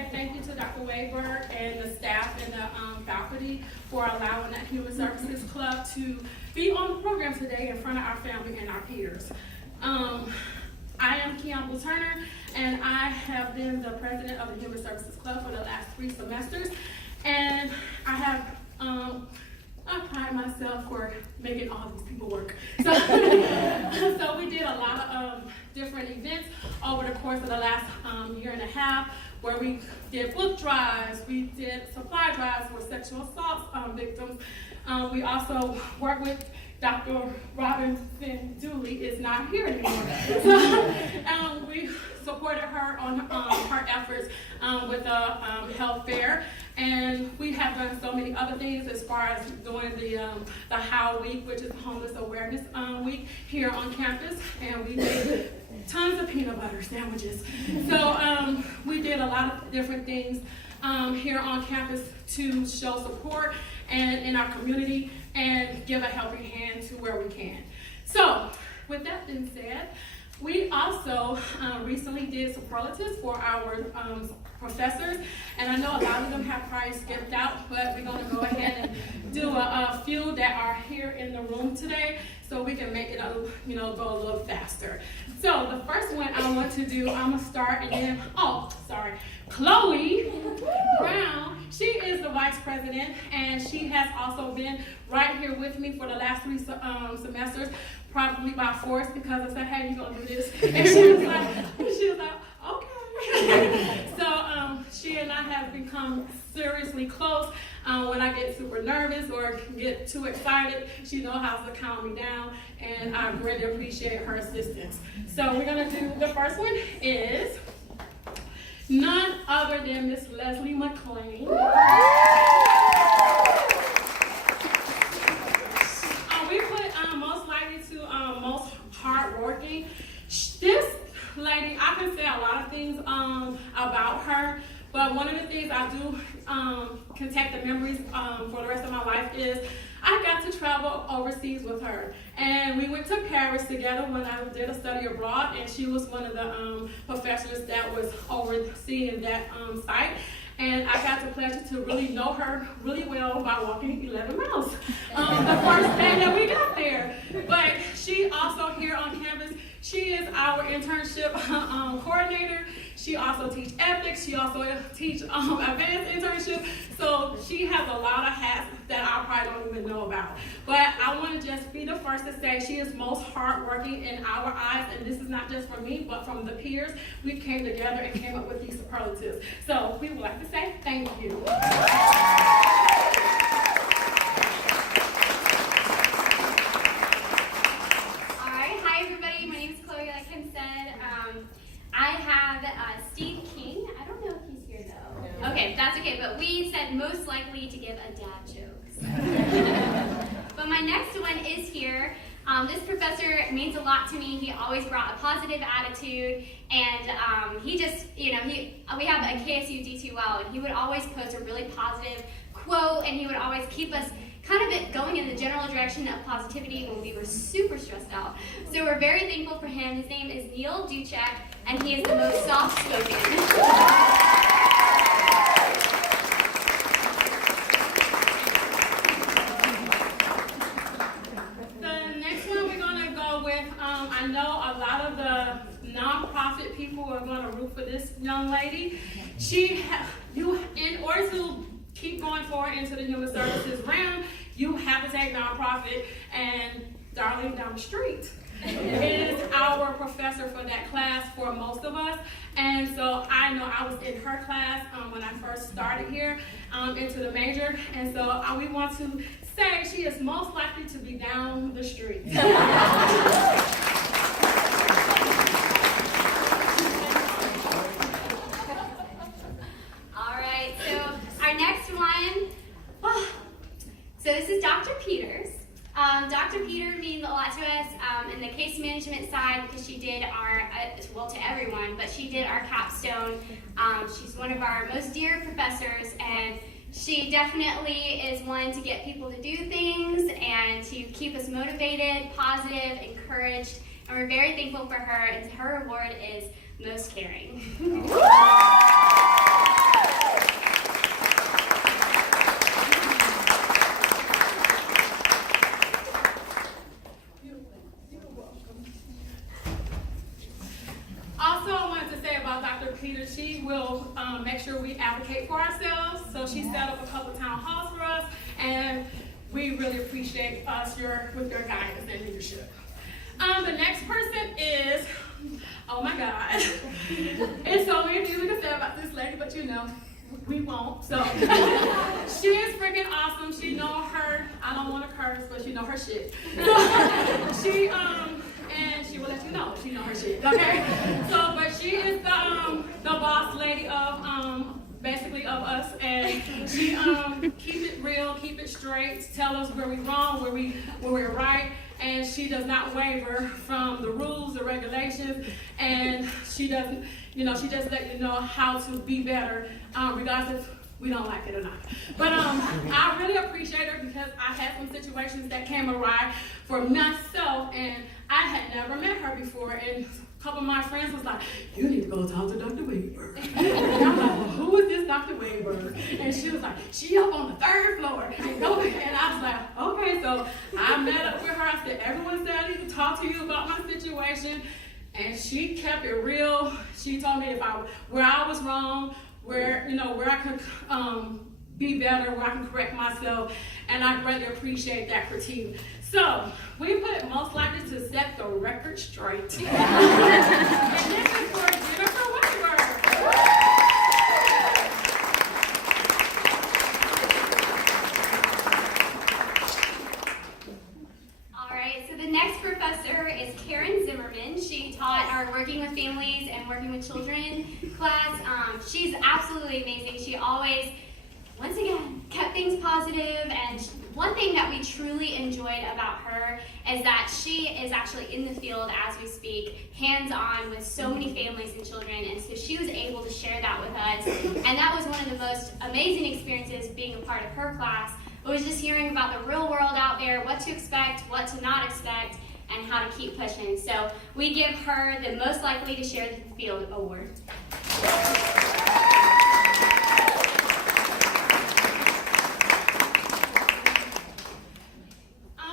say thank you to Dr. Wayberg and the staff and the faculty for allowing that Human Services Club to be on the program today in front of our family and our peers. I am Keon Turner, and I have been the president of the Human Services Club for the last 3 semesters, and I pride myself for making all these people work. So, so we did a lot of different events over the course of the last year and a half, where we did book drives, we did supply drives for sexual assault victims. We also worked with Dr. Robinson Dooley is not here anymore. So we supported her on her efforts with the health fair, and we have done so many other things as far as doing the HOW Week, which is Homeless Awareness Week here on campus, and we made tons of peanut butter sandwiches. So we did a lot of different things here on campus to show support and in our community and give a helping hand to where we can. So with that being said, we also recently did superlatives for our professors, and I know a lot of them have probably skipped out, but we're going to go ahead and do a few that are here in the room today, so we can make it go a little faster. So the first one I want to do, I'm gonna start and then, Chloe Brown. She is the vice president, and she has also been right here with me for the last 3 semesters, probably by force, because I said, hey, you're gonna do this. And she was like, okay. So she and I have become seriously close. When I get super nervous or get too excited, she knows how to calm me down, and I really appreciate her assistance. So we're gonna do, the first one is none other than Miss Leslie McLean. We put most likely to most hardworking. This lady, I can say a lot of things about her, but one of the things I do can take the memories for the rest of my life is I got to travel overseas with her, and we went to Paris together when I did a study abroad, and she was one of the professors that was overseeing that site, and I got the pleasure to really know her really well by walking 11 miles the first day that we got there. But she also here on campus, she is our internship coordinator. She also teaches ethics. She also teaches advanced internship. So she has a lot of hats that I probably don't even know about. But I want to just be the first to say she is most hardworking in our eyes, and this is not just from me, but from the peers. We came together and came up with these superlatives. So we would like to say thank you. I have Steve King. I don't know if he's here though. No. Okay, that's okay, but we said most likely to give a dad joke. So. But my next one is here. This professor means a lot to me. He always brought a positive attitude, and he just, we have a KSU D2L, and he would always post a really positive quote, and he would always keep us kind of going in the general direction of positivity when we were super stressed out. So we're very thankful for him. His name is Neil Duchek, and he is the most soft-spoken. The next one we're going to go with, I know a lot of the nonprofit people are going to root for this young lady. In order to keep going forward into the human services realm, you have to take nonprofit, and Darlene down the street is our professor for that class for most of us. And so I know I was in her class when I first started here into the major, and so we want to say she is most likely to be down the street. All right, so our next one, so this is Dr. Peters. Dr. Peter means a lot to us in the case management side, because she did our, to everyone, but she did our capstone. She's one of our most dear professors, and she definitely is one to get people to do things and to keep us motivated, positive, encouraged, and we're very thankful for her, and her award is Most Caring. Peter, she will make sure we advocate for ourselves. So she set up a couple town halls for us, and we really appreciate with your guidance and leadership. The next person is, oh my God, and so many things we can say about this lady, but you know, we won't. So she is freaking awesome. She know her, I don't want to curse, but she know her shit. So she and she will let you know she know her shit. Okay. So, but she is the boss lady of basically of us, and she keep it real, keep it straight, tell us where we wrong, where we're right, and she does not waver from the rules, the regulations, and she doesn't, you know, she just let you know how to be better, regardless if we don't like it or not. But I really appreciate her because I had some situations that came awry for myself, and I had never met her before, and a couple of my friends was like, you need to go talk to Dr. Weber. And I'm like, well, who is this Dr. Weber? And she was like, she up on the 3rd floor. And I was like, okay. So I met up with her. I said, everyone said I need to talk to you about my situation. And she kept it real. She told me where I was wrong, where I could be better, where I can correct myself, and I greatly appreciate that critique. So we put most likely to set the record straight. And this is for Jennifer Weber. All right, so the next professor is Karen Zimmerman. She taught our Working with Families and Working with Children class. She's absolutely amazing. She always, once again, kept things positive, and one thing that we truly enjoyed about her is that she is actually in the field as we speak, hands-on with so many families and children, and so she was able to share that with us, and that was one of the most amazing experiences being a part of her class. It was just hearing about the real world out there, what to expect, what to not expect, and how to keep pushing. So we give her the Most Likely to Share the Field award.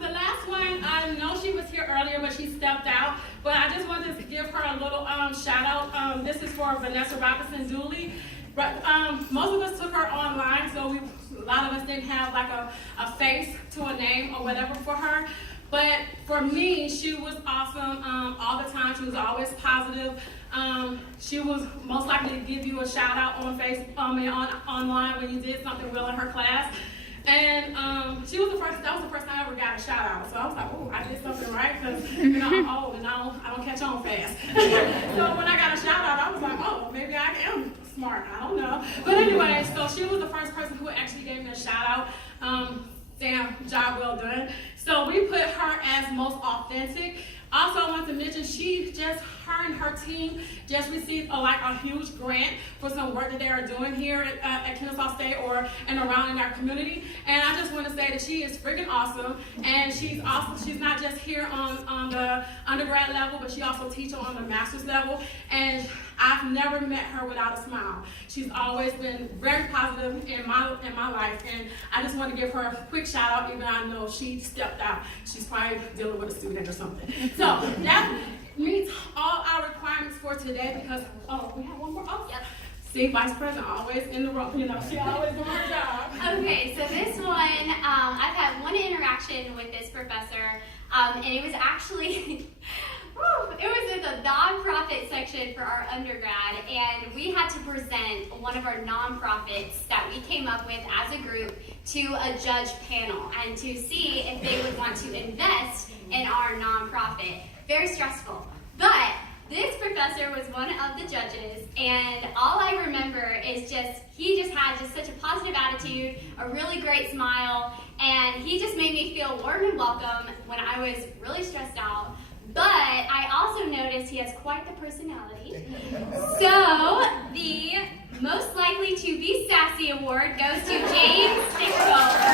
The last one, I know she was here earlier, but she stepped out. But I just wanted to give her a little shout out. This is for Vanessa Robinson Dooley. Most of us took her online, so a lot of us didn't have like a face to a name or whatever for her. But for me, she was awesome all the time. She was always positive. She was most likely to give you a shout out on Facebook, online when you did something well in her class. And that was the first time I ever got a shout out. So I was like, oh, I did something right, because I'm old and I don't catch on fast. So when I got a shout out, I was like, oh, maybe I am smart. I don't know. But anyway, so she was the first person who actually gave me a shout out. Damn, job well done. So we put her as most authentic. Also, I want to mention her and her team just received a huge grant for some work that they are doing here at Kennesaw State and around in our community. And I just want to say that she is freaking awesome. And she's not just here on the undergrad level, but she also teaches on the master's level. And I've never met her without a smile. She's always been very positive in my life. And I just want to give her a quick shout out, even though I know she stepped out. She's probably dealing with a student or something. So that meets all our requirements for today because, we have one more. Oh, yep. See, Vice President always in the room, she always doing her job. Okay, so this one, I've had one interaction with this professor, and it was actually, it was in the nonprofit section for our undergrad, and we had to present one of our nonprofits that we came up with as a group to a judge panel and to see if they would want to invest in our nonprofit. Very stressful. But this professor was one of the judges, and all I remember is he just had such a positive attitude, a really great smile, and he just made me feel warm and welcome when I was really stressed out. But I also noticed he has quite the personality. So the Most Likely to Be Sassy award goes to James Stickerville.